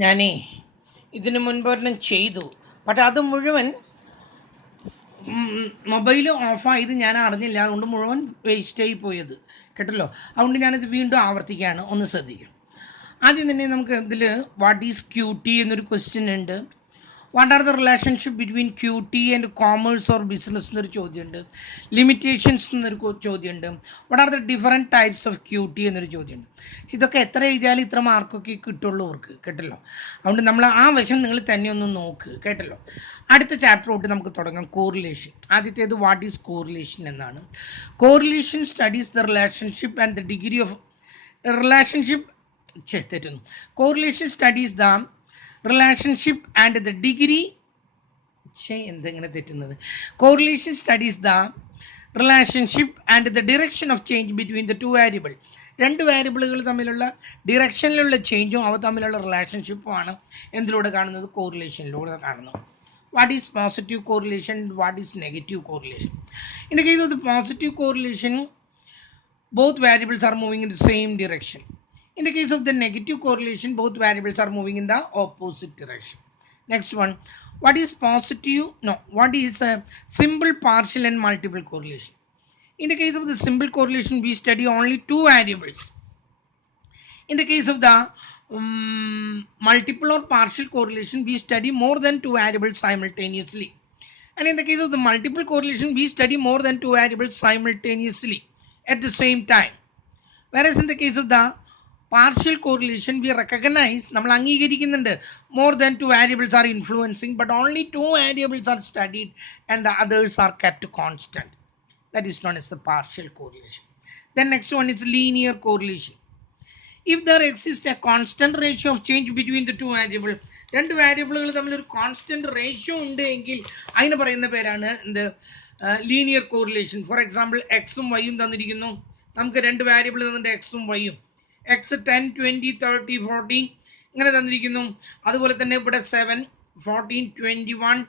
ഞാനേ ഇതിന് മുൻപൊരെണ്ണം ചെയ്തു, പക്ഷെ അത് മുഴുവൻ മൊബൈൽ ഓഫായത് ഞാൻ അറിഞ്ഞില്ല, അതുകൊണ്ട് മുഴുവൻ വേസ്റ്റായി പോയത് കേട്ടല്ലോ. അതുകൊണ്ട് ഞാനത് വീണ്ടും ആവർത്തിക്കുകയാണ്, ഒന്ന് ശ്രദ്ധിക്കും. ആദ്യം തന്നെ നമുക്ക് ഇതിൽ വാട്ട് ഈസ് ക്യൂട്ടി എന്നൊരു ക്വസ്റ്റ്യൻ ഉണ്ട്. What are the relationship between cutie and commerce or business എന്നൊരു ചോദ്യമുണ്ട്. ലിമിറ്റേഷൻസ് എന്നൊരു ചോദ്യമുണ്ട്. What are the different types of cutie എന്നൊരു ചോദ്യമുണ്ട്. ഇതൊക്കെ എത്ര എഴുതിയാലും ഇത്ര മാർക്കൊക്കെ കിട്ടുള്ളൂ അവർക്ക് കേട്ടല്ലോ. അതുകൊണ്ട് നമ്മൾ ആ വശം നിങ്ങൾ തന്നെ ഒന്ന് നോക്ക് കേട്ടല്ലോ. അടുത്ത ചാപ്റ്റർ തൊട്ട് നമുക്ക് തുടങ്ങാം. കോറിലേഷൻ. ആദ്യത്തേത് വാട്ട് ഈസ് കോറിലേഷൻ എന്നാണ്. Correlation studies the relationship and the degree of relationship തെറ്റുന്നു. Correlation studies the relationship and the degree എന്തെങ്ങനെ തെറ്റുന്നത്. correlation studies the relationship and the direction of change between the two variable. രണ്ട് വേരിയബിളുകൾ തമ്മിലുള്ള ഡിറക്ഷനിലുള്ള ചേഞ്ചും അവ തമ്മിലുള്ള റിലേഷൻഷിപ്പും ആണ് എന്തിലൂടെ കാണുന്നത്, കോറിലേഷനിലൂടെ കാണുന്നത്. What is positive correlation, what is negative correlation. In the case of the positive correlation both variables are moving in the same direction. In the case of the negative correlation, both variables are moving in the opposite direction. Next one, what is positive? No, what is a simple partial and multiple correlation? In the case of the simple correlation, we study only two variables. In the case of the multiple or partial correlation, we study more than two variables simultaneously. And in the case of the multiple correlation, we study more than two variables simultaneously at the same time. Whereas in the case of the partial correlation, we recognize നമ്മൾ അംഗീകരിക്കുന്നുണ്ട് more than two variables are influencing, but only two variables are studied and the others are kept constant. That is known as the partial correlation. Then next one is linear correlation. If there exists a constant ratio of change between the two variables, രണ്ട് വേരിയബിളുകൾ തമ്മിൽ ഒരു constant ratio ഉണ്ട് എങ്കിൽ അതിന് പറയുന്ന പേരാണ് എന്ത്, ലീനിയർ കോറിലേഷൻ. ഫോർ എക്സാമ്പിൾ എക്സും വൈയും തന്നിരിക്കുന്നു, നമുക്ക് രണ്ട് വേരിയബിൾ തന്നിട്ട് എക്സും വൈയും, എക്സ് 10, 20, 30, 40 ഇങ്ങനെ തന്നിരിക്കുന്നു. അതുപോലെ തന്നെ ഇവിടെ 7, 14, 21,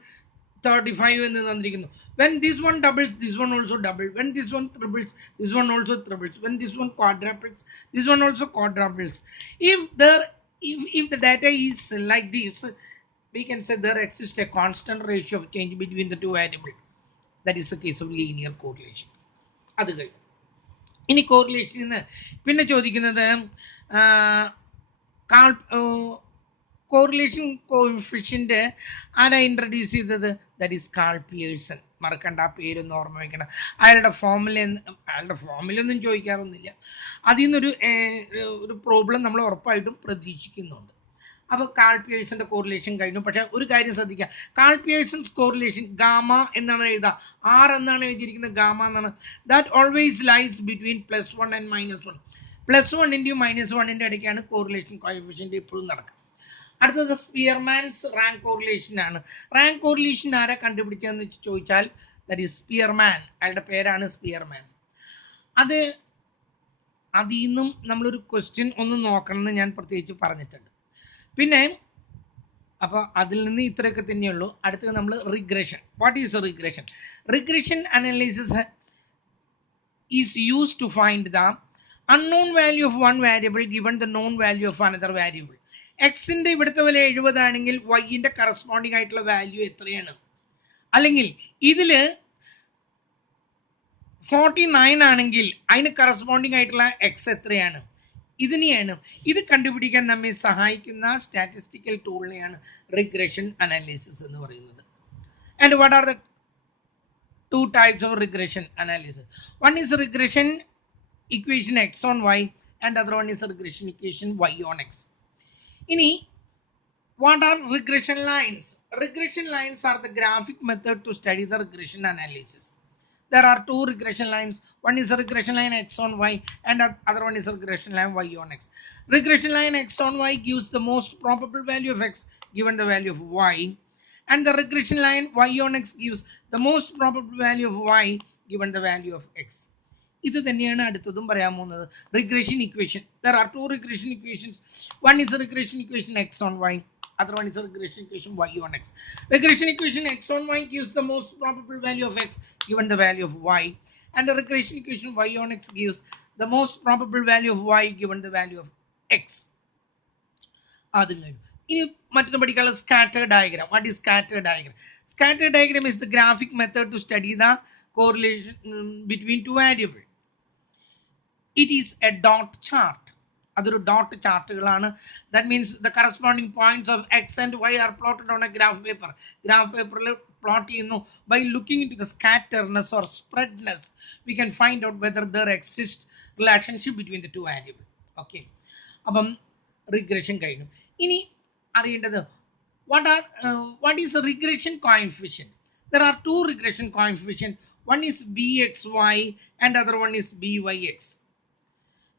35 എന്ന് തന്നിരിക്കുന്നു. When this one doubles, this one also double. When this one triples, this one also triples. When this one quadruples, this one also quadruples. If the data is like this, we can say there exists a constant ratio of change between the two variables. That is the case of linear correlation. അത് കഴിഞ്ഞു. ഇനി കോറിലേഷനിൽ നിന്ന് പിന്നെ ചോദിക്കുന്നത് correlation coefficient ആരാ introduce ചെയ്തത്, that is call Pearson. മറക്കണ്ട, ആ പേരൊന്ന് ഓർമ്മ വയ്ക്കണം. അയാളുടെ ഫോമിലൊന്നും ചോദിക്കാറൊന്നുമില്ല. അതിൽ നിന്നൊരു ഒരു പ്രോബ്ലം നമ്മൾ ഉറപ്പായിട്ടും പ്രതീക്ഷിക്കുന്നുണ്ട്. അപ്പോൾ കാൾ പിയേഴ്സന്റെ കോറിലേഷൻ കഴിഞ്ഞു. പക്ഷേ ഒരു കാര്യം ശ്രദ്ധിക്കുക, കാൾ പിയേഴ്സൺസ് കോറിലേഷൻ ഗാമ എന്നാണ് എഴുതുക, ആർ എന്നാണ് എഴുതിയിരിക്കുന്നത്, ഗാമ എന്നാണ്. That always lies between +1 and -1. +1 -1 ഇടയ്ക്കാണ് കോറിലേഷൻ കോഎഫിഷ്യന്റ് എപ്പോഴും നടക്കുക. അടുത്തത് സ്പിയർമാൻസ് റാങ്ക് കോറിലേഷൻ ആണ്. റാങ്ക് കോറിലേഷൻ ആരാ കണ്ടുപിടിച്ചതെന്ന് ചോദിച്ചാൽ ദാറ്റ് ഈസ് സ്പിയർമാൻ. അയാളുടെ പേരാണ് സ്പിയർമാൻ. അതിൽ നിന്നും നമ്മളൊരു ക്വസ്റ്റ്യൻ ഒന്ന് നോക്കണമെന്ന് ഞാൻ പ്രത്യേകിച്ച് പറഞ്ഞിട്ടുണ്ട്. പിന്നെ അപ്പോൾ അതിൽ നിന്ന് ഇത്രയൊക്കെ തന്നെയുള്ളൂ. അടുത്തത് നമ്മൾ regression. What is regression? Regression analysis is used to find the unknown value of one variable given the known value of another variable. എക്സിന്റെ ഇവിടുത്തെ വില 70 ആണെങ്കിൽ വൈൻ്റെ കറസ്പോണ്ടിങ് ആയിട്ടുള്ള വാല്യൂ എത്രയാണ്? അല്ലെങ്കിൽ ഇതിൽ 49 ആണെങ്കിൽ അതിന് കറസ്പോണ്ടിങ് ആയിട്ടുള്ള എക്സ് എത്രയാണ്? ഇതിനെയാണ്, ഇത് കണ്ടുപിടിക്കാൻ നമ്മെ സഹായിക്കുന്ന സ്റ്റാറ്റിസ്റ്റിക്കൽ ടൂളിനെയാണ് റിഗ്രഷൻ അനാലിസിസ് എന്ന് പറയുന്നത്. And what are the two types of regression analysis? One is regression equation X on Y and other one is regression equation Y on X. ഇനി what are regression lines? Regression lines are the graphic method to study the regression analysis. There are two regression lines. One is a regression line x on y and other one is a regression line y on x. Regression line x on y gives the most probable value of x given the value of y, and the regression line y on x gives the most probable value of y given the value of x. ഇത് തന്നെയാണ് അടുത്തതും പറയാൻ പോകുന്നത്, regression equation. There are two regression equations. One is a regression equation x on y, other one is a regression equation y on x. Regression equation x on y gives the most probable value of x given the value of y, and the regression equation y on x gives the most probable value of y given the value of x. അതും കഴിഞ്ഞു. ഇനി മറ്റൊന്ന് പഠിക്കാനുള്ള scatter diagram. What is scatter diagram? Scatter diagram is the graphic method to study the correlation between two variables. It is a dot chart. അതൊരു dot ചാർട്ടുകളാണ്. That means the corresponding points of X and Y are plotted on a graph paper. Graph പേപ്പറിൽ plot ചെയ്യുന്നു. By looking in to the scatterness or spreadness we can find out whether there exist relationship between the two variable. Okay, അപ്പം regression കഴിഞ്ഞു. ഇനി അറിയേണ്ടത് what is a regression coefficient? There are two regression coefficient. One is bxy and other one is byx.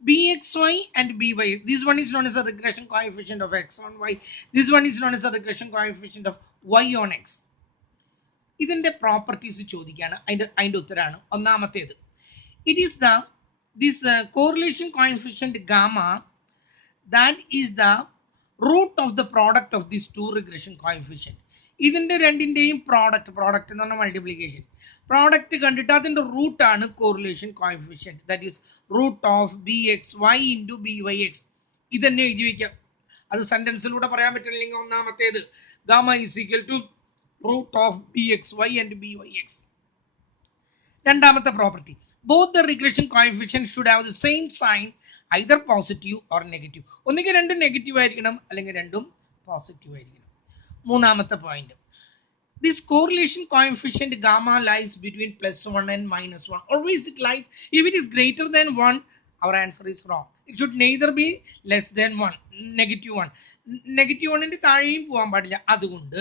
bxy and by, this one is known as a regression coefficient of x on y, this one is known as a regression coefficient of y on x. ഇതിന്റെ properties ചോദിക്കുകയാണ്. അതിന്റെ ഉത്തരമാണ് ഒന്നാമത്തേത്. It is the correlation coefficient gamma that is the root of the product of these two regression coefficient. ഇതിന്റെ രണ്ടിന്റെയും product എന്ന് പറഞ്ഞാൽ multiplication, product കണ്ടിട്ട് അതിന്റെ റൂട്ട് ആണ് correlation coefficient. That is root of B X Y into B Y X. ഇതന്നെ എഴുതി വയ്ക്കാം. അത് സെന്റൻസിലൂടെ പറയാൻ പറ്റില്ലെങ്കിൽ ഒന്നാമത്തേത് gamma is equal to root of B X Y and B Y X. രണ്ടാമത്തെ property, both the regression coefficient should have the same sign, either positive or negative. ഒന്നുകിൽ രണ്ടും നെഗറ്റീവ് ആയിരിക്കണം, അല്ലെങ്കിൽ രണ്ടും പോസിറ്റീവ് ആയിരിക്കണം. മൂന്നാമത്തെ point, this correlation coefficient gamma lies between +1 and -1. Always it lies. If it is greater than 1, our answer is wrong. It should neither be less than 1, -1. -1 ന്റെ താഴെയും പോകാൻ പാടില്ല. അതുകൊണ്ട്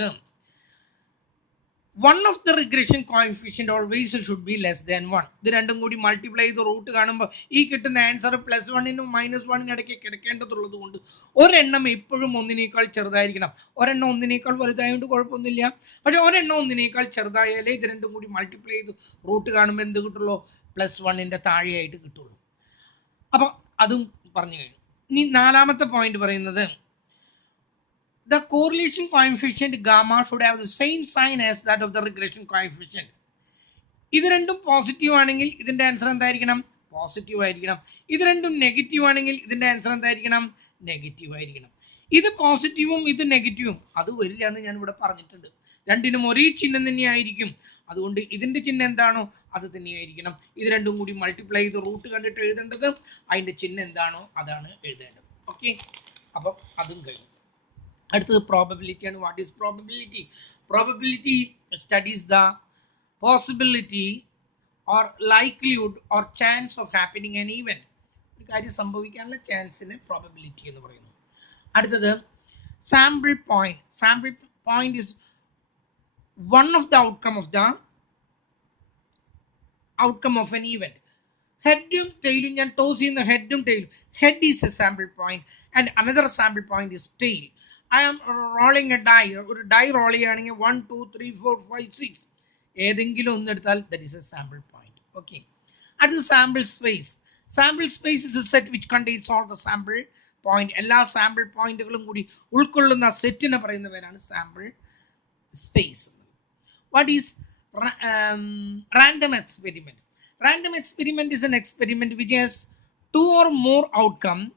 one of the regression coefficient always should be less than 1. ഇത് രണ്ടും കൂടി multiply ചെയ്ത് root കാണുമ്പോൾ ഈ കിട്ടുന്ന ആൻസർ +1നും -1നും ഇടയ്ക്ക് കിടക്കേണ്ടതുള്ളത് കൊണ്ട് ഒരെണ്ണം എപ്പോഴും ഒന്നിനേക്കാൾ ചെറുതായിരിക്കണം. ഒരെണ്ണം ഒന്നിനേക്കാൾ വലുതായതുകൊണ്ട് കുഴപ്പമൊന്നുമില്ല. പക്ഷെ ഒരെണ്ണം ഒന്നിനേക്കാൾ ചെറുതായാലേ ഇത് രണ്ടും കൂടി മൾട്ടിപ്ലൈ ചെയ്ത് റൂട്ട് കാണുമ്പോൾ എന്ത് കിട്ടുള്ളൂ? +1ന്റെ താഴെയായിട്ട് കിട്ടുള്ളൂ. അപ്പം അതും പറഞ്ഞു കഴിഞ്ഞു. ഇനി നാലാമത്തെ പോയിന്റ് പറയുന്നത്, the correlation coefficient gamma should have the same sign as that of the regression coefficient. ഇത് രണ്ടും പോസിറ്റീവ് ആണെങ്കിൽ ഇതിന്റെ ആൻസർ എന്തായിരിക്കണം? പോസിറ്റീവ് ആയിരിക്കണം. ഇത് രണ്ടും നെഗറ്റീവ് ആണെങ്കിൽ ഇതിന്റെ ആൻസർ എന്തായിരിക്കണം? നെഗറ്റീവ് ആയിരിക്കണം. ഇത് പോസിറ്റീവും ഇത് നെഗറ്റീവും അത് വരില്ല എന്ന് ഞാൻ ഇവിടെ പറഞ്ഞിട്ടുണ്ട്. രണ്ടിനും ഒരേ ചിഹ്നം തന്നെയായിരിക്കും. അതുകൊണ്ട് ഇതിന്റെ ചിഹ്നം എന്താണോ അത് തന്നെയായിരിക്കണം. ഇത് രണ്ടും കൂടി മൾട്ടിപ്ലൈ ചെയ്ത് റൂട്ട് കണ്ടിട്ട് എഴുതേണ്ടത് അതിന്റെ ചിഹ്നം എന്താണോ അതാണ് എഴുതേണ്ടത്. ഓക്കെ, അപ്പം അതും കഴിഞ്ഞു. അടുത്തത് പ്രോബബിലിറ്റി ആണ്. What is probability? Probability studies the possibility or likelihood or chance of happening an event. ഒരു കാര്യം സംഭവിക്കാനുള്ള ചാൻസിനെ പ്രോബബിലിറ്റി എന്ന് പറയുന്നു. അടുത്തത് sample point. Sample point is one of the outcome of an event. ഹെഡും ടെയിലും ഞാൻ ടോസ് ചെയ്യുന്ന ഹെഡും ടെയിലും. Head is a sample point and another sample point is tail. I am rolling a die. ഒരു ഡൈ റോൾ ചെയ്യുകയാണെങ്കിൽ 1 2 3 4 5 6 ഏതെങ്കിലും ഒന്ന് എടുത്താൽ that is a sample point. Okay, അടുത്തത് sample space. Sample space is a set which contains all the sample point. എല്ലാ sample പോയിന്റുകളും കൂടി ഉൾക്കൊള്ളുന്ന സെറ്റിനെ പറയുന്ന പേരാണ് sample space. What is random experiment? Random experiment is an experiment which has 2 or more outcomes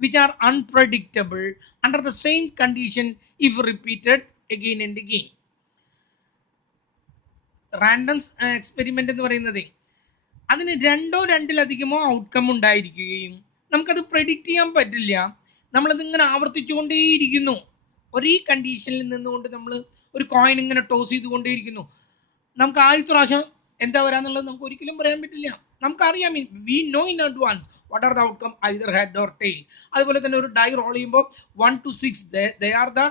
which are unpredictable under the same condition if repeated again and again. Random experiment എന്ന് പറയുന്നത് അതിന് രണ്ടോ രണ്ടിലധികമോ ഔട്ട്കം ഉണ്ടായിരിക്കുകയും നമുക്കത് predict ചെയ്യാൻ പറ്റില്ല. നമ്മളതിങ്ങനെ ആവർത്തിച്ചുകൊണ്ടേയിരിക്കുന്നു. ഒരേ കണ്ടീഷനിൽ നിന്നുകൊണ്ട് നമ്മൾ ഒരു കോയിൻ ഇങ്ങനെ ടോസ് ചെയ്തുകൊണ്ടേയിരിക്കുന്നു. നമുക്ക് ആദ്യത്തെ പ്രാവശ്യം എന്താ വരാന്നുള്ളത് നമുക്ക് ഒരിക്കലും പറയാൻ പറ്റില്ല. നമുക്കറിയാം, we know in advance what are the outcome, either head or tail. അതുപോലെ തന്നെ ഒരു ഡൈ റോൾ ചെയ്യുമ്പോൾ 1 to 6 they are the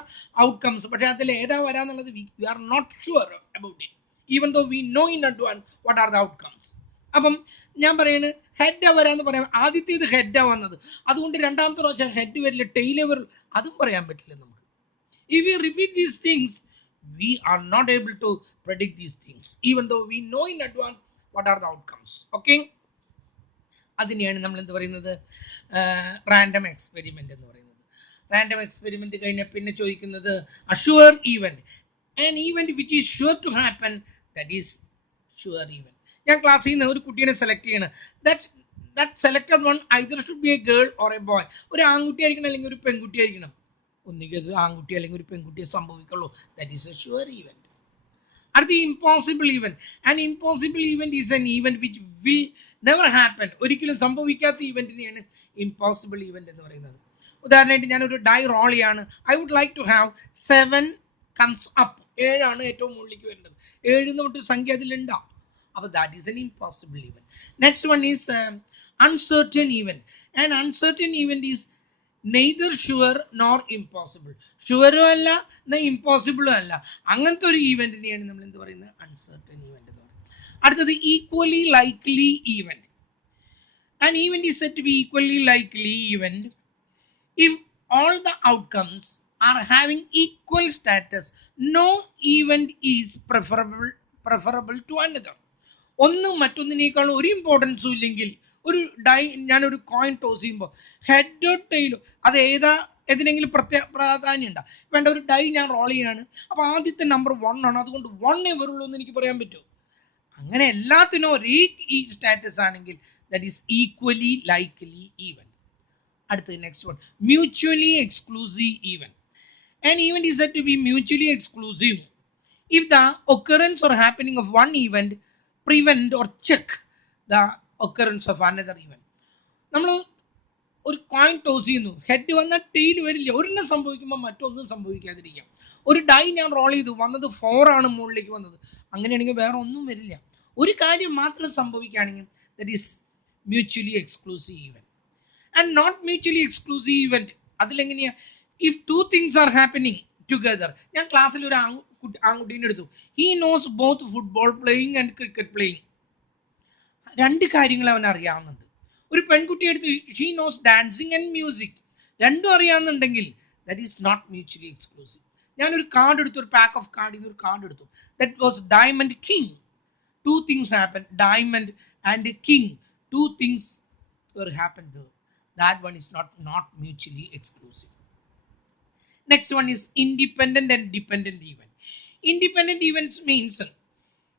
outcomes. പക്ഷേ അതിൽ ഏതാ വരാന്നുള്ളത് we are not sure about it even though we know in advance what are the outcomes. അപ്പം ഞാൻ പറയുന്നത് ഹെഡ് വരാന്ന് പറയാം. ആദ്യത്തെ ഇത് ഹെഡാ വന്നത്, അതുകൊണ്ട് രണ്ടാമത്തെ പ്രാവശ്യം ഹെഡ് വരില്ല, ടെയിലേ വരില്ല, അതും പറയാൻ പറ്റില്ല നമുക്ക്. if we repeat these things we are not able to predict these things even though we know in advance what are the outcomes. okay, അതിനെയാണ് നമ്മൾ എന്ത് പറയുന്നത്? റാൻഡം എക്സ്പെരിമെന്റ് എന്ന് പറയുന്നത്. റാൻഡം എക്സ്പെരിമെന്റ് കഴിഞ്ഞാൽ പിന്നെ ചോദിക്കുന്നത് a sure event. An event which is sure to happen, that is sure event. ഞാൻ ക്ലാസ്സിൽ നിന്ന് ഒരു കുട്ടീനെ സെലക്ട് ചെയ്യണം. That selected one either should be a girl or a boy. ഒരു ആൺകുട്ടി ആയിരിക്കണം അല്ലെങ്കിൽ ഒരു പെൺകുട്ടി ആയിരിക്കണം. ഒന്നുകിൽ അത് ആൺകുട്ടി അല്ലെങ്കിൽ ഒരു പെൺകുട്ടിയെ സംഭവിക്കുള്ളൂ. That is a sure event. അടുത്ത impossible event. And impossible event is an event which will never happen. ഒരിക്കലും സംഭവിക്കാത്ത ഈവൻറ്റിനെയാണ് ഇമ്പോസിബിൾ ഈവൻറ്റ് എന്ന് പറയുന്നത്. ഉദാഹരണമായിട്ട് ഞാനൊരു ഡൈ റോൾ ചെയ്യാണ്. I would like to have 7 comes up. 7 ഏറ്റവും മുകളിലേക്ക് വരേണ്ടത്. 7 എന്ന് പറഞ്ഞിട്ട് സംഖ്യ അതിലുണ്ടാവും. അപ്പോൾ that is an impossible event. Next one is uncertain event. And uncertain event is neither sure nor impossible. ഷുവറും അല്ല എന്നാൽ ഇമ്പോസിബിളും അല്ല. അങ്ങനത്തെ ഒരു ഈവൻറ്റിനെയാണ് നമ്മൾ എന്ത് പറയുന്നത്? അൺസർട്ടൻ ഈവൻറ്റ് എന്ന് പറയുന്നത്. അടുത്തത് equally likely event. An event is said to be equally likely event if all the outcomes are having equal status. No event is preferable to another. ഒന്നും മറ്റൊന്നിനേക്കാളും ഒരു ഇമ്പോർട്ടൻസും ഇല്ലെങ്കിൽ, ഒരു ഞാനൊരു കോയിൻ ടോസ് ചെയ്യുമ്പോൾ ഹെഡോ ടെയിലോ അത് ഏതിനെങ്കിലും പ്രാധാന്യം ഉണ്ടോ? വേണ്ട, ഒരു ഡൈ ഞാൻ റോൾ ചെയ്യാണ്. അപ്പോൾ ആദ്യത്തെ നമ്പർ 1 ആണ്, അതുകൊണ്ട് 1 വരുള്ളൂ എന്ന് എനിക്ക് പറയാൻ പറ്റുമോ? അങ്ങനെ എല്ലാത്തിനും ഒരേ സ്റ്റാറ്റസ് ആണെങ്കിൽ that is equally likely event. അടുത്ത next one, mutually exclusive event. An event is said to be mutually exclusive if the occurrence or happening of one event prevent or check the occurrence of another event. നമ്മൾ ഒരു coin toss ചെയ്യുന്നു, head വന്നാൽ tail വരില്ല. ഒരെണ്ണം സംഭവിക്കുമ്പോൾ മറ്റൊന്നും സംഭവിക്കാതിരിക്കാം. ഒരു dye ഞാൻ റോൾ ചെയ്തു, വന്നത് 4 ആണ് മുകളിലേക്ക് വന്നത്. അങ്ങനെയാണെങ്കിൽ വേറെ ഒന്നും വരില്ല. ഒരു കാര്യം മാത്രം സംഭവിക്കുകയാണെങ്കിൽ that is mutually exclusive event. And not mutually exclusive event അതിലെങ്ങനെയാ? if 2 things are happening together. ഞാൻ ക്ലാസ്സിൽ ഒരു ആൺകുട്ടീനെ എടുത്തു. he knows both football playing and cricket playing. 2 കാര്യങ്ങൾ അവൻ അറിയാവുന്നുണ്ട്. ഒരു പെൺകുട്ടി എടുത്തു, she knows dancing and music. രണ്ടും അറിയാവുന്നുണ്ടെങ്കിൽ that is not mutually exclusive. ഞാനൊരു കാർഡ് എടുത്തു, ഒരു പാക്ക് ഓഫ് കാർഡിൽ നിന്ന് ഒരു കാർഡ് എടുത്തു. that was diamond king. 2 things happened, diamond and king. 2 things were happened there. That one is not mutually exclusive. Next one is independent and dependent event. Independent events means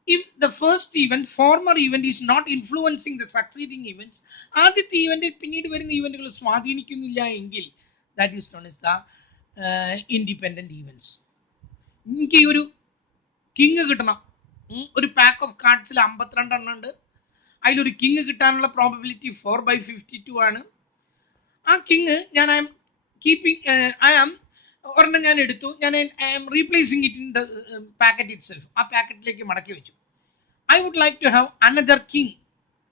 if the first event, former event is not influencing the succeeding events, ആദ്യത്തെ event പിന്നീട് വരുന്ന ഇവന്റുകൾ സ്വാധീനിക്കുന്നില്ല എങ്കിൽ that is known as the independent events. എനിക്ക് ഈ ഒരു king കിട്ടണം, ഒരു പാക്ക് ഓഫ് കാർഡ്സിൽ 52 എണ്ണം ഉണ്ട്. അതിലൊരു കിങ് കിട്ടാനുള്ള പ്രോബബിലിറ്റി 4/52 ആണ്. ആ കിങ് ഞാൻ ഒരെണ്ണം ഞാൻ എടുത്തു, ഞാൻ I am replacing it in the packet itself. ആ പാക്കറ്റിലേക്ക് മടക്കി വെച്ചു. I would like to have another king.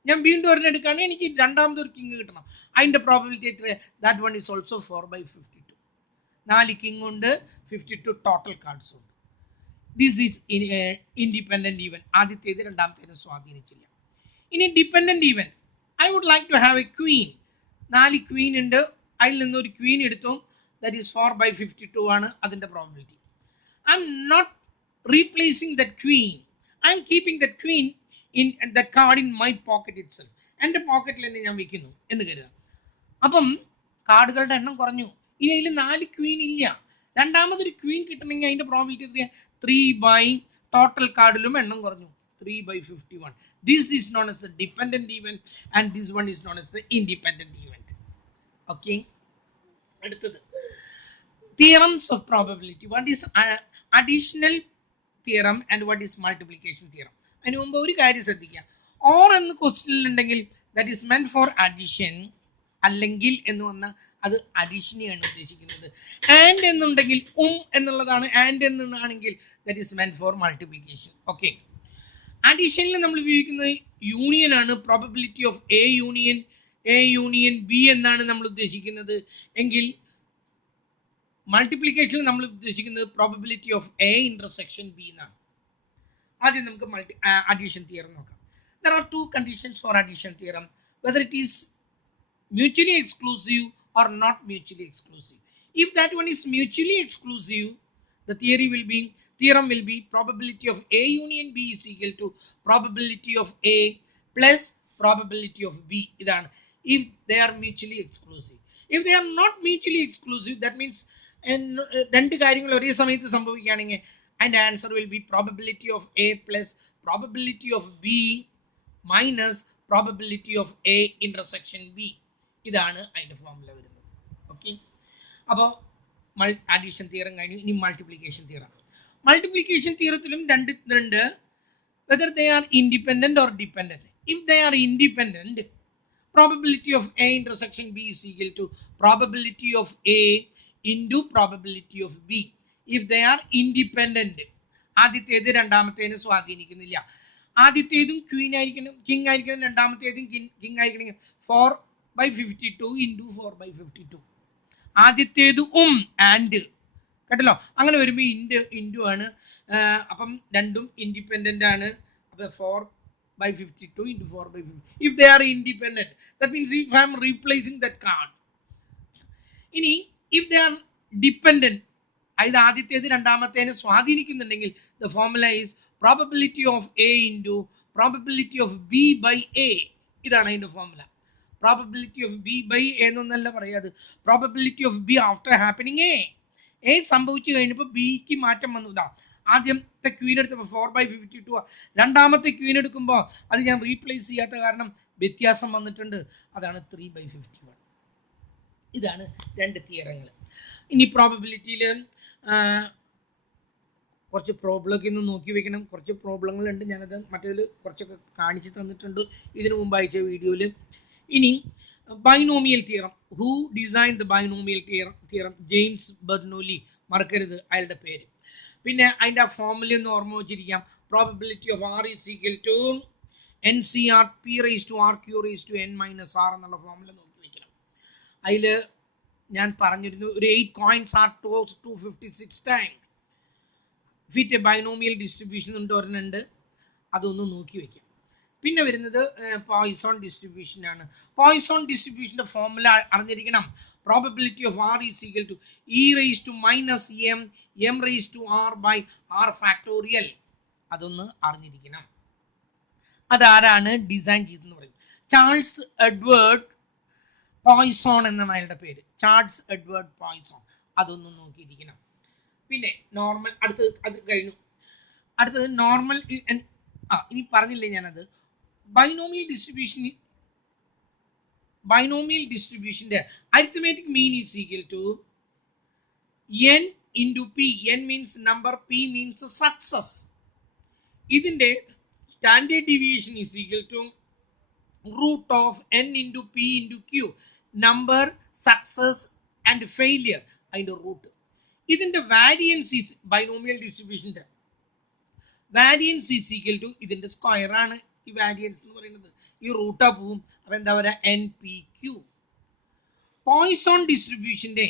ഞാൻ വീണ്ടും ഒരെണ്ണം എടുക്കുകയാണെങ്കിൽ എനിക്ക് രണ്ടാമതൊരു കിങ് കിട്ടണം. അതിൻ്റെ probability that one is also 4/52. 4 king ഉണ്ട്, 52 ടോട്ടൽ കാർഡ്സ് ഉണ്ട്. This is independent event. ആദ്യത്തേത് രണ്ടാമത്തേത് സ്വാധീനിച്ചില്ല. ഇനി dependent event, I would like to have a queen. 4 queen ഉണ്ട്, അതിൽ നിന്ന് ഒരു ക്വീൻ എടുത്തു. ദാറ്റ് ഈസ് 4/52 ആണ് അതിൻ്റെ probability. I am not replacing that queen. I am keeping that queen in that card in my pocket itself. എൻ്റെ പോക്കറ്റിൽ തന്നെ ഞാൻ വെക്കുന്നു എന്ന് കരുതാം. അപ്പം കാർഡുകളുടെ എണ്ണം കുറഞ്ഞു. ഇനി അതിൽ 4 ക്വീൻ ഇല്ല. രണ്ടാമതൊരു ക്വീൻ കിട്ടണമെങ്കിൽ അതിൻ്റെ പ്രോബിലിറ്റി എത്രയാണ്? 3 ടോട്ടൽ കാർഡിലും എണ്ണം കുറഞ്ഞു, 3/51. This is known as the dependent event and this one is known as the independent event. Okay. അടുത്തത് theorems of probability. What is additional theorem and what is multiplication theorem? അതിന് മുമ്പ് ഒരു കാര്യം ശ്രദ്ധിക്കുക. or എന്ന് ക്വസ്റ്റ്യനിൽ ഉണ്ടെങ്കിൽ that is meant for addition, അല്ലെങ്കിൽ എന്ന് വന്നാൽ അത് അഡീഷനെയാണ് ഉദ്ദേശിക്കുന്നത്. ആൻഡ് എന്നുണ്ടെങ്കിൽ എന്നുള്ളതാണ്, ആൻഡ് എന്നാണെങ്കിൽ that is meant for multiplication. Okay. അഡീഷനിൽ നമ്മൾ ഉപയോഗിക്കുന്നത് യൂണിയൻ ആണ്. Probability of A union B എന്നാണ് നമ്മൾ ഉദ്ദേശിക്കുന്നത്. എങ്കിൽ മൾട്ടിപ്ലിക്കേഷനിൽ നമ്മൾ ഉദ്ദേശിക്കുന്നത് probability of A intersection B എന്നാണ്. ആദ്യം നമുക്ക് അഡീഷൻ തിയറം നോക്കാം. There are 2 conditions for addition theorem, whether it is mutually exclusive or not mutually exclusive. If that one is mutually exclusive, the theorem will be probability of A union B is equal to probability of A plus probability of B. ഇതാണ് if they are mutually exclusive. If they are not mutually exclusive, that means രണ്ട് കാര്യങ്ങൾ ഒരേ സമയത്ത് സംഭവിക്കുകയാണെങ്കിൽ അതിൻ്റെ answer will be probability of A plus probability of B minus probability of A intersection B. ഇതാണ് അതിൻ്റെ formula വരുന്നത്. ഓക്കെ. അപ്പോൾ അഡീഷൻ തിയറം കഴിഞ്ഞു. ഇനി മൾട്ടിപ്ലിക്കേഷൻ തിയറം. മൾട്ടിപ്ലിക്കേഷൻ തിയറത്തിലും രണ്ട് ഇതുണ്ട്, whether they are independent or dependent. If they are independent, probability of A intersection B is equal to probability of A into probability of B. If they are independent, ആദ്യത്തേത് രണ്ടാമത്തേതിനെ സ്വാധീനിക്കുന്നില്ല. ആദ്യത്തേതും Queen ആയിരിക്കണം, king ആയിരിക്കണം, രണ്ടാമത്തേതും king ആയിരിക്കണം. 4/52 into 4/52. ആദ്യത്തേത് and കേട്ടല്ലോ. അങ്ങനെ വരുമ്പോൾ ഇൻറ്റു ആണ്. അപ്പം രണ്ടും ഇൻഡിപെൻഡൻ്റ് ആണ്. അപ്പം 4/52 into 4/50. If they are independent, that means if I am replacing that card. ഇനി if they are dependent, അതായത് ആദ്യത്തേത് രണ്ടാമത്തേനെ സ്വാധീനിക്കുന്നുണ്ടെങ്കിൽ the formula is probability of A into probability of B by A. ഇതാണ് അതിൻ്റെ formula. probability of B by A എന്നൊന്നല്ല പറയാത്, probability of B after happening A സംഭവിച്ചു കഴിഞ്ഞപ്പോൾ ബിക്ക് മാറ്റം വന്നു. ഇതാ ആദ്യത്തെ ക്വീൻ എടുത്തപ്പോൾ 4/52, രണ്ടാമത്തെ ക്വീൻ എടുക്കുമ്പോൾ അത് ഞാൻ റീപ്ലേസ് ചെയ്യാത്ത കാരണം വ്യത്യാസം വന്നിട്ടുണ്ട്, അതാണ് 3/51. ഇതാണ് രണ്ട് തിയറങ്ങൾ. ഇനി പ്രോബബിലിറ്റിയിൽ കുറച്ച് പ്രോബ്ലമൊക്കെ ഒന്ന് നോക്കി വെക്കണം. കുറച്ച് പ്രോബ്ലങ്ങളുണ്ട്, ഞാനത് മറ്റേതിൽ കുറച്ചൊക്കെ കാണിച്ച് തന്നിട്ടുണ്ട് ഇതിനു മുമ്പ് അയച്ച വീഡിയോയിൽ. ഇനി binomial theorem. Who design the binomial theorem? James Bernoulli, മറക്കരുത് അയാളുടെ പേര്. പിന്നെ അതിൻ്റെ ആ ഫോർമുല ഒന്ന് ഓർമ്മ വെച്ചിരിക്കാം. Probability of R is equal to NCR P⁻⁴ എന്നുള്ള ഫോർമുല നോക്കി വെക്കണം. അതിൽ ഞാൻ പറഞ്ഞിരുന്നു ഒരു 8 coins are tossed 256 times. Fit binomial distribution ഉണ്ട്, ഒരെണ്ണുണ്ട്, അതൊന്ന് നോക്കി വയ്ക്കാം. പിന്നെ വരുന്നത് പോയിസോൺ ഡിസ്ട്രിബ്യൂഷൻ ആണ്. പോയിസോൺ ഡിസ്ട്രിബ്യൂഷൻ്റെ ഫോർമുല അറിഞ്ഞിരിക്കണം. Probability of R is equal to E⁻⁻m⁴ അതൊന്ന് അറിഞ്ഞിരിക്കണം. അതാരാണ് ഡിസൈൻ ചെയ്തെന്ന് പറയും? ചാൾസ് എഡ്വേർഡ് പോയിസോൺ എന്നാണ് അയാളുടെ പേര്, ചാൾസ് എഡ്വേർഡ് പോയിസോൺ. അതൊന്നും നോക്കിയിരിക്കണം. പിന്നെ നോർമൽ, അടുത്തത് അത് കഴിഞ്ഞു. അടുത്തത് നോർമൽ. ഇനി പറഞ്ഞില്ലേ ഞാനത്. ബൈനോമിയൽ ഡിസ്ട്രിബ്യൂഷൻ്റെ arithmetic mean is equal to n into P. n means number, P means success. ഇതിൻ്റെ standard deviation is equal to root of n into P into Q. Number, success and failure, അതിൻ്റെ root. ഇതിൻ്റെ variance is binomial ഡിസ്ട്രിബ്യൂഷൻ്റെ variance is equal to ഇതിൻ്റെ square ആണ് ഈ variance എന്ന് പറയുന്നത്. ഈ റൂട്ടാ പോവും, അപ്പം എന്താ പറയുക? NPQ. പോയിസോൺ ഡിസ്ട്രിബ്യൂഷൻ്റെ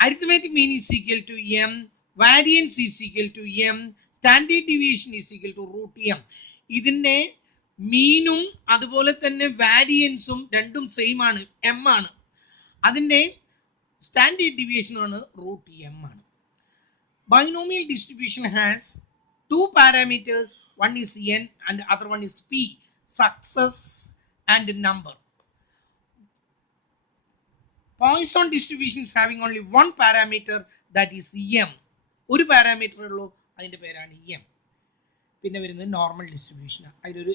arithmetic mean is equal to m, variance is equal to m, standard deviation is equal to root m. ഇതിൻ്റെ മീനും അതുപോലെ തന്നെ വാരിയൻസും രണ്ടും സെയിം ആണ്, m ആണ്. അതിൻ്റെ സ്റ്റാൻഡേർഡ് ഡീവിയേഷൻ ആണ് റൂട്ട് m ആണ്. Binomial distribution has 2 parameters, one is n and other one is p, success and number. Poisson distribution is having only one parameter, that is m. ഒരു parameter ഉള്ളൂ, അതിൻ്റെ പേരാണ് m. പിന്നെ വരുന്നത് normal distribution. അതിലൊരു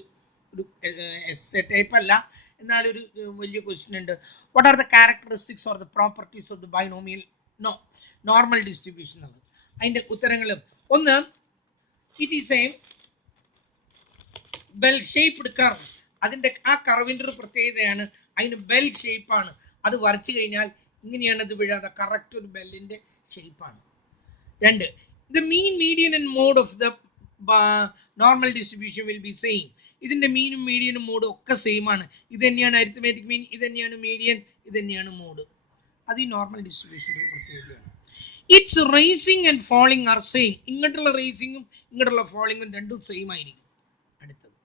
S type അല്ല, എന്നാലൊരു വലിയ ക്വസ്റ്റ്യൻ ഉണ്ട്. What are the characteristics or the properties of the binomial normal distribution എന്നുള്ളത്. അതിൻ്റെ ഉത്തരങ്ങളും ഒന്ന്, it is A bell shaped curve. അതിൻ്റെ ആ കർവിൻ്റെ ഒരു പ്രത്യേകതയാണ്, അതിന് ബെൽ ഷേപ്പാണ്. അത് വരച്ചു കഴിഞ്ഞാൽ ഇങ്ങനെയാണ് ഇത് വീഴാതെ, കറക്റ്റ് ഒരു ബെല്ലിൻ്റെ ഷേപ്പാണ്. രണ്ട്, the mean, median and mode of the normal distribution will be same. ഇതിൻ്റെ മീനും മീഡിയനും മോഡും ഒക്കെ സെയിം ആണ്. ഇത് തന്നെയാണ് അരിത്മെറ്റിക് മീൻ, ഇത് തന്നെയാണ് മീഡിയൻ, ഇത് തന്നെയാണ് മോഡ്. അത് ഈ നോർമൽ ഡിസ്ട്രിബ്യൂഷൻ്റെ പ്രത്യേകതയാണ്. It's raising and falling are same. ഇങ്ങോട്ടുള്ള റേസിങ്ങും ഇങ്ങോട്ടുള്ള ഫോളിങ്ങും രണ്ടും സെയിം ആയിരിക്കും. അടുത്തത്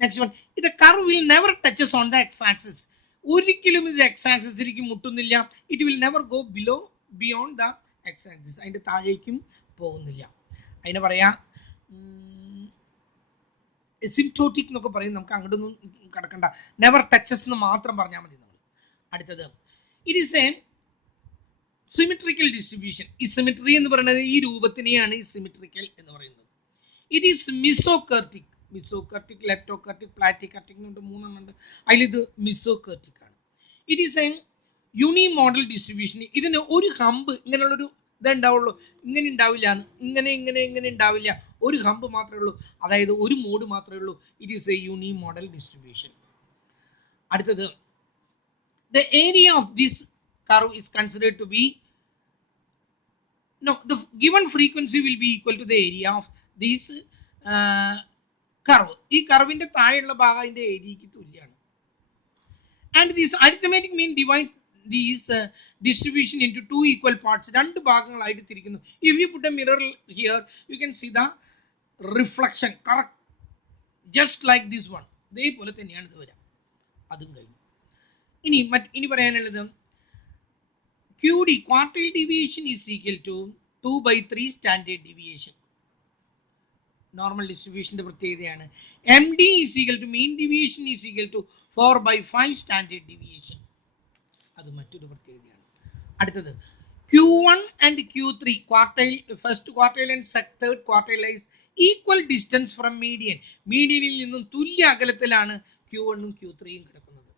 നെക്സ്റ്റ് വൺ, ഇത് curve will never touches on the X axis. ഒരിക്കലും ഇത് എക്സ് ആക്സിസിലേക്ക് മുട്ടുന്നില്ല. It will never go beyond the X axis. അതിൻ്റെ താഴേക്കും പോകുന്നില്ല. അതിനെ പറയാം സിംപ്റ്റോട്ടിക് എന്നൊക്കെ പറയും. നമുക്ക് അങ്ങോട്ടൊന്നും കിടക്കണ്ട, നെവർ ടച്ചസ് എന്ന് മാത്രം പറഞ്ഞാൽ മതി നമ്മൾ. അടുത്തത്, it is A symmetrical distribution. ഈ സിമെട്രി എന്ന് പറയുന്നത് ഈ രൂപത്തിനെയാണ് ഈ സിമെട്രിക്കൽ എന്ന് പറയുന്നത്. It is മിസോകർട്ടിക്. മിസോകർട്ടിക്, ലെപ്റ്റോകർട്ടിക്, പ്ലാറ്റികർട്ടിക് എന്നുണ്ട്, മൂന്നെണ്ണം ഉണ്ട്. അതിലിത് മിസോകർട്ടിക് ആണ്. It is A uni model distribution ഇതിന് ഒരു ഹമ്പ് ഇങ്ങനെയുള്ളൊരു ഇതുണ്ടാവുള്ളൂ, ഇങ്ങനെ ഉണ്ടാവില്ല, ഇങ്ങനെ ഉണ്ടാവില്ല, ഒരു ഹമ്പ് മാത്രമേ ഉള്ളൂ, അതായത് ഒരു മോഡ് മാത്രമേ ഉള്ളൂ. It is A uni model distribution. അടുത്തത്, the area of this curve is considered to be, no, the given frequency will be equal to the area of this curve. ഈ കർവിന്റെ താഴെയുള്ള ഭാഗം അതിന്റെ ഏരിയക്ക് തുല്യമാണ്. And this arithmetic mean divide these distribution into 2 equal parts. രണ്ട് ഭാഗങ്ങളായിട്ട് തിരിക്കുന്നു. If you put a mirror here you can see the reflection correct just like this one. ഇതേപോലെ തന്നെയാണ് ഇത് വരാം. അതും കഴിഞ്ഞു. ഇനി പറയാനുള്ളത് QD quartile deviation is equal to 2/3 standard deviation. Normal ഡിസ്ട്രിബ്യൂഷൻ്റെ പ്രത്യേകതയാണ്. MD is equal to mean deviation is equal to 4/5 standard deviation. അത് മറ്റൊരു പ്രത്യേകതയാണ്. അടുത്തത് Q1 and Q3 quartile, first quartile and third quartile is equal distance from median. മീഡിയനിൽ നിന്നും തുല്യ അകലത്തിലാണ് Q1 ഉം Q3 ഉം കിടക്കുന്നത്.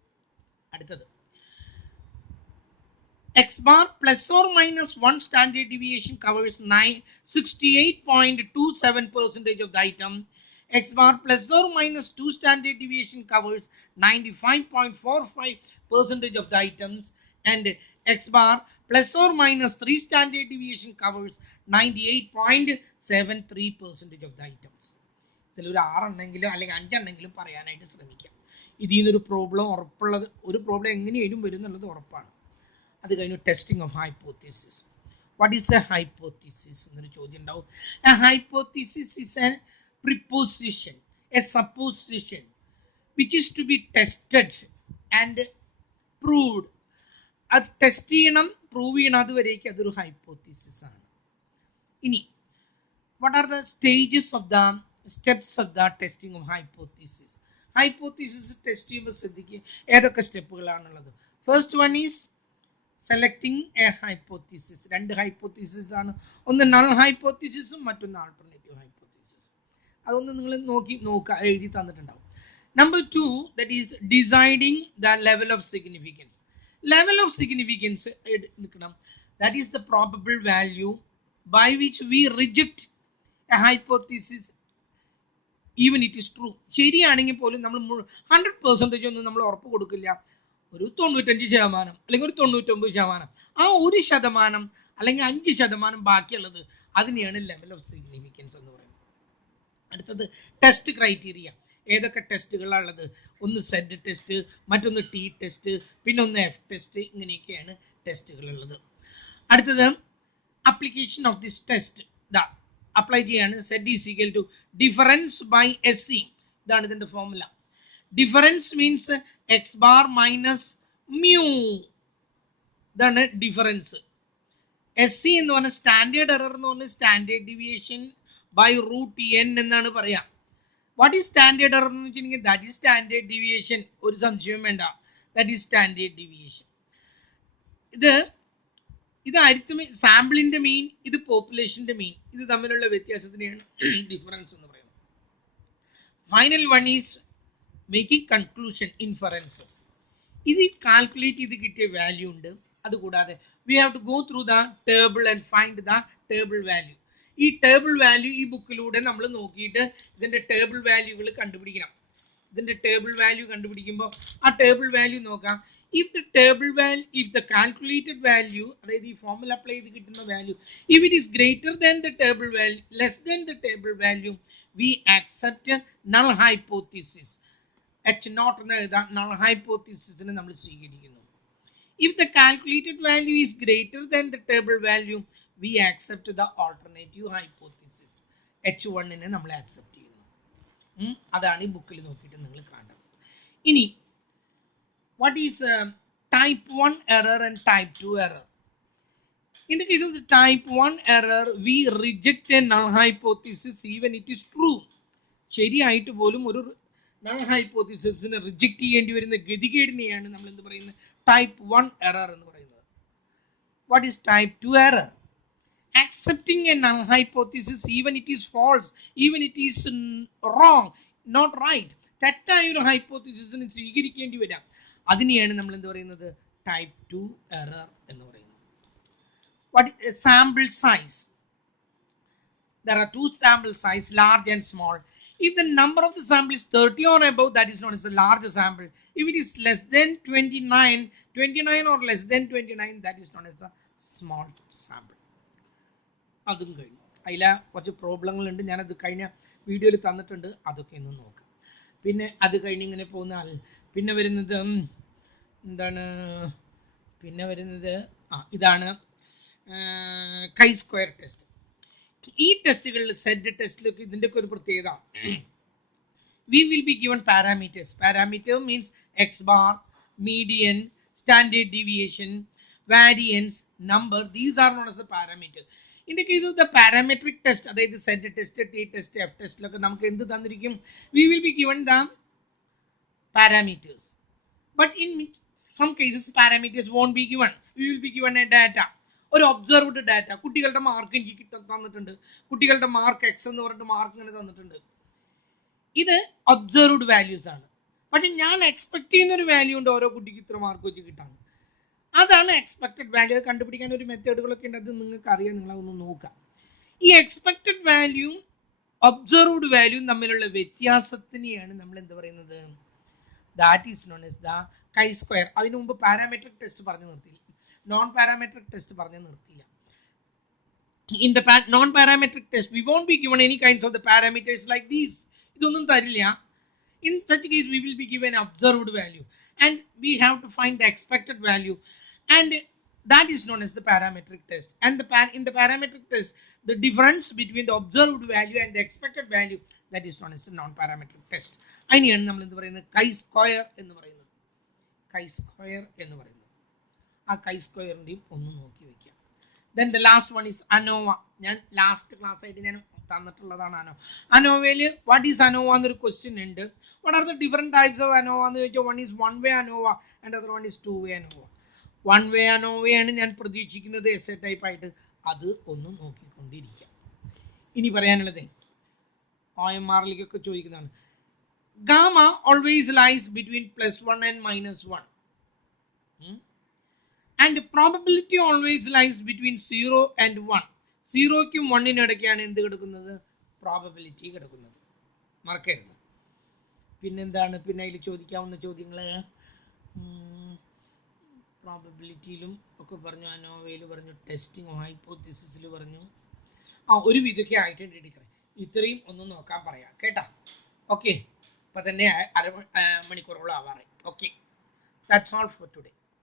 അടുത്തത് X bar plus or minus 1 standard deviation covers 68.27% of the item. X bar plus or minus 2 standard deviation covers 95.45% of the items, and X bar plus or minus 3 standard deviation covers 98.73% of the items. ഇതിലൊരു 6 എണ്ണെങ്കിലും അല്ലെങ്കിൽ 5 എണ്ണെങ്കിലും പറയാനായിട്ട് ശ്രമിക്കാം. ഇതിൽ നിന്നൊരു problem ഉറപ്പുള്ളത്, ഒരു problem എങ്ങനെയും വരുന്നുള്ളത് ഉറപ്പാണ്. അത് കഴിഞ്ഞു testing of hypothesis. What is a hypothesis എന്നൊരു ചോദ്യം ഉണ്ടാവും. A hypothesis is a preposition, a supposition which is to be tested and proved. അത് ടെസ്റ്റ് ചെയ്യണം, പ്രൂവ് ചെയ്യണം, അതുവരേക്കും അതൊരു ഹൈപ്പോത്തീസിസ് ആണ്. ഇനി what are the stages of the steps of the testing of hypothesis. Hypothesis test ചെയ്യുമ്പോൾ ശ്രദ്ധിക്കുക ഏതൊക്കെ സ്റ്റെപ്പുകളാണുള്ളത്. First one is selecting a hypothesis. രണ്ട് ഹൈപ്പോത്തീസിസ് ആണ്, ഒന്ന് നൾ ഹൈപ്പോത്തീസിസും മറ്റൊന്ന് ആൾട്ടർനേറ്റീവ് ഹൈപ്പോത്തീസിസ്. അതൊന്ന് നിങ്ങൾ നോക്കുക, എഴുതി തന്നിട്ടുണ്ടാവും. Number 2, that is deciding the level of significance. Level of significance എടുക്കണം. That is the probable value by which we reject a hypothesis even it is true. ശരിയാണെങ്കിൽ പോലും നമ്മൾ 100% ഒന്നും നമ്മൾ ഉറപ്പ് കൊടുക്കില്ല. ഒരു 95% അല്ലെങ്കിൽ ഒരു 99%, ആ 1% അല്ലെങ്കിൽ 5% ബാക്കിയുള്ളത്, അതിനെയാണ് ലെവൽ ഓഫ് സിഗ്നിഫിക്കൻസ് എന്ന് പറയുന്നത്. അടുത്തത് ടെസ്റ്റ് ക്രൈറ്റീരിയ. ഏതൊക്കെ ടെസ്റ്റുകളാണുള്ളത്? ഒന്ന് സെഡ് ടെസ്റ്റ്, മറ്റൊന്ന് ടി ടെസ്റ്റ്, പിന്നെ ഒന്ന് എഫ് ടെസ്റ്റ്. ഇങ്ങനെയൊക്കെയാണ് ടെസ്റ്റുകളുള്ളത്. അടുത്തത് application of this test. Apply ചെയ്യാണ്. Z is equal to difference by SC. ഇതാണ് ഇതിൻ്റെ formula. Difference means X bar minus mu. ഇതാണ് ഡിഫറൻസ്. SC എന്ന് പറഞ്ഞാൽ സ്റ്റാൻഡേർഡ് എറർ എന്ന് പറഞ്ഞാൽ സ്റ്റാൻഡേർഡ് ഡീവിയേഷൻ ബൈ √n എന്നാണ് പറയാം. വാട്ട് ഈസ് സ്റ്റാൻഡേർഡ് എറർ എന്ന് വെച്ചിട്ടുണ്ടെങ്കിൽ ദാറ്റ് ഈസ് സ്റ്റാൻഡേർഡ് ഡീവിയേഷൻ. ഒരു സംശയവും വേണ്ട, ദാറ്റ് ഈസ് സ്റ്റാൻഡേർഡ് ഡീവിയേഷൻ. ഇത് സാമ്പിളിന്റെ മീൻ, ഇത് പോപ്പുലേഷന്റെ മീൻ, ഇത് തമ്മിലുള്ള വ്യത്യാസത്തിനെയാണ് ഡിഫറൻസ് എന്ന് പറയുന്നത്. Final one is making conclusion, inferences. ഇത് കാൽക്കുലേറ്റ് ചെയ്ത് കിട്ടിയ വാല്യൂ ഉണ്ട്. അതുകൂടാതെ we have to go through the table and find the table value. ഈ ടേബിൾ വാല്യൂ ഈ ബുക്കിലൂടെ നമ്മൾ നോക്കിയിട്ട് ഇതിൻ്റെ ടേബിൾ വാല്യൂകൾ കണ്ടുപിടിക്കണം. ഇതിൻ്റെ ടേബിൾ വാല്യൂ കണ്ടുപിടിക്കുമ്പോൾ ആ ടേബിൾ വാല്യൂ നോക്കാം. if the calculated value, അതായത് ഈ ഫോർമുല അപ്ലൈ ചെയ്ത് കിട്ടുന്ന value, if it is greater than the table value, less than the table value, we accept null hypothesis. H not എന്ന് എഴുതാം. null hypothesis നമ്മൾ സ്വീകരിക്കുന്നു. if the calculated value is greater than the table value, we accept the alternative hypothesis. H1 നെ നമ്മൾ accept ചെയ്യുന്നു. അതാണ് ഈ ബുക്കിൽ നോക്കിയിട്ട് നിങ്ങൾ കാണുന്നത്. ഇനി what is type 1 error and type 2 error? In the case of the type 1 error, we reject a null hypothesis even it is true. ശരിയായിട്ട് പോലും ഒരു null hypothesis നെ റിജക്റ്റ് ചെയ്യേണ്ടി വരുന്ന ഗതികേടിനെയാണ് നമ്മൾ എന്ത് പറയുന്നത്? type 1 error എന്ന് പറയുന്നത്. what is type 2 error? accepting a null hypothesis even it is false, even it is wrong, not right. തെറ്റായ ഒരു ഹൈപ്പോത്തിസിസിന് സ്വീകരിക്കേണ്ടി വരാം. അതിനെയാണ് നമ്മൾ എന്ത് പറയുന്നത്? ടൈപ്പ് 2 എറർ എന്ന് പറയുന്നത്. What is a sample size? There are two sample size, large and small. If the number of the sample is 30 or above, that is known as a large sample. If it is less than 29 or less than 29, that is known as a small sample. അതും കഴിഞ്ഞു. അതിലെ കുറച്ച് പ്രോബ്ലങ്ങളുണ്ട്, ഞാനത് കഴിഞ്ഞ വീഡിയോയിൽ തന്നിട്ടുണ്ട്, അതൊക്കെ ഒന്ന് നോക്കാം. പിന്നെ അത് കഴിഞ്ഞ് ഇങ്ങനെ പോകുന്നാൽ പിന്നെ വരുന്നത് എന്താണ്, പിന്നെ വരുന്നത് ഇതാണ് കൈ സ്ക്വയർ ടെസ്റ്റ്. ഈ ടെസ്റ്റുകളിൽ സെഡ് ടെസ്റ്റിലൊക്കെ ഇതിൻ്റെയൊക്കെ ഒരു പ്രത്യേകത, we will be given parameters. Parameter means x bar, median, standard deviation, variance, number. These are known as the parameter. In the case of the parametric test, അതായത് Z test, T test, F ടെസ്റ്റിലൊക്കെ നമുക്ക് എന്ത് തന്നിരിക്കും? We will be given the parameters. But in some cases parameters won't be given. We will be given a data. ഒരു observed data, കുട്ടികളുടെ mark എനിക്ക് തന്നിട്ടുണ്ട്, കുട്ടികളുടെ മാർക്ക് എക്സ് എന്ന് പറഞ്ഞിട്ട് മാർക്ക് ഇങ്ങനെ തന്നിട്ടുണ്ട്. ഇത് ഒബ്സർവ്ഡ് വാല്യൂസ് ആണ്. പക്ഷെ ഞാൻ എക്സ്പെക്ട് ചെയ്യുന്ന ഒരു വാല്യൂ ഉണ്ട് ഓരോ കുട്ടിക്ക് ഇത്ര മാർക്ക് വെച്ച് കിട്ടാൻ. അതാണ് എക്സ്പെക്റ്റഡ് വാല്യൂ. കണ്ടുപിടിക്കാൻ ഒരു മെത്തേഡുകളൊക്കെ ഉണ്ട്, അത് നിങ്ങൾക്ക് അറിയാം, നിങ്ങളതൊന്ന് നോക്കാം. ഈ എക്സ്പെക്റ്റഡ് വാല്യൂവും ഒബ്സർവ്ഡ് വാല്യൂവും തമ്മിലുള്ള വ്യത്യാസത്തിനെയാണ് നമ്മൾ എന്ത് പറയുന്നത്? That is known as the chi square. അതിനു മുമ്പ് പാരാമെട്രിക് ടെസ്റ്റ് പറഞ്ഞു നിർത്തിയില്ല, നോൺ പാരാമെട്രിക് ടെസ്റ്റ് പറഞ്ഞു നിർത്തിയില്ല. In the non-parametric test, we won't be given any kinds of the parameters like these. ഇതൊന്നും തരില്ല. In such case, we will be given observed value, and we have to find the expected value, and that is known as the parametric test. And in the parametric test, the difference between the observed value and the expected value, that is known as the non-parametric test. അതിനെയാണ് നമ്മൾ എന്ത് പറയുന്നത്? Chi square എന്ന് പറയുന്നത്. Chi square എന്ന് പറയുന്നത്. ആ കൈ സ്ക്വയറിൻ്റെയും ഒന്ന് നോക്കി വയ്ക്കുക. Then the last one is ANOVA. ഞാൻ ലാസ്റ്റ് ക്ലാസ് ആയിട്ട് ഞാൻ തന്നിട്ടുള്ളതാണ് ANOVയിൽ വാട്ട് ഈസ് ANOVA എന്നൊരു ക്വസ്റ്റ്യൻ ഉണ്ട്. What are the different types of ANOVA എന്ന് ചോദിച്ചാൽ, one is one way ANOVA and other one is two way ANOVA. One way ANOVയാണ് ഞാൻ പ്രതീക്ഷിക്കുന്നത് എസ്സേ ടൈപ്പ് ആയിട്ട്. അത് ഒന്ന് നോക്കിക്കൊണ്ടിരിക്കുക. ഇനി പറയാനുള്ളത് OMRലേക്കൊക്കെ ചോദിക്കുന്നതാണ്. Gamma always lies between +1 and -1. And probability always lies between 0 and 1. 0ക്കും 1നും ഇടയ്ക്കാണ് എന്ത് കിടക്കുന്നത്? പ്രോബബിലിറ്റി കിടക്കുന്നത്. മറക്കരുത്. പിന്നെന്താണ് പിന്നെ അതിൽ ചോദിക്കാവുന്ന ചോദ്യങ്ങൾ? പ്രോബബിലിറ്റിയിലും ഒക്കെ പറഞ്ഞു, അനോവയിൽ പറഞ്ഞു, ടെസ്റ്റിംഗ് ഹൈപ്പോത്തിസിസിൽ പറഞ്ഞു. ഒരു വിധമൊക്കെ ആയിട്ടുണ്ട് എടുക്കണം. ഇത്രയും ഒന്ന് നോക്കാൻ പറയാം കേട്ടോ. ഓക്കെ, ഇപ്പം തന്നെ അരമണിക്കൂറോളം ആവാറായി. Okay, that's all for today.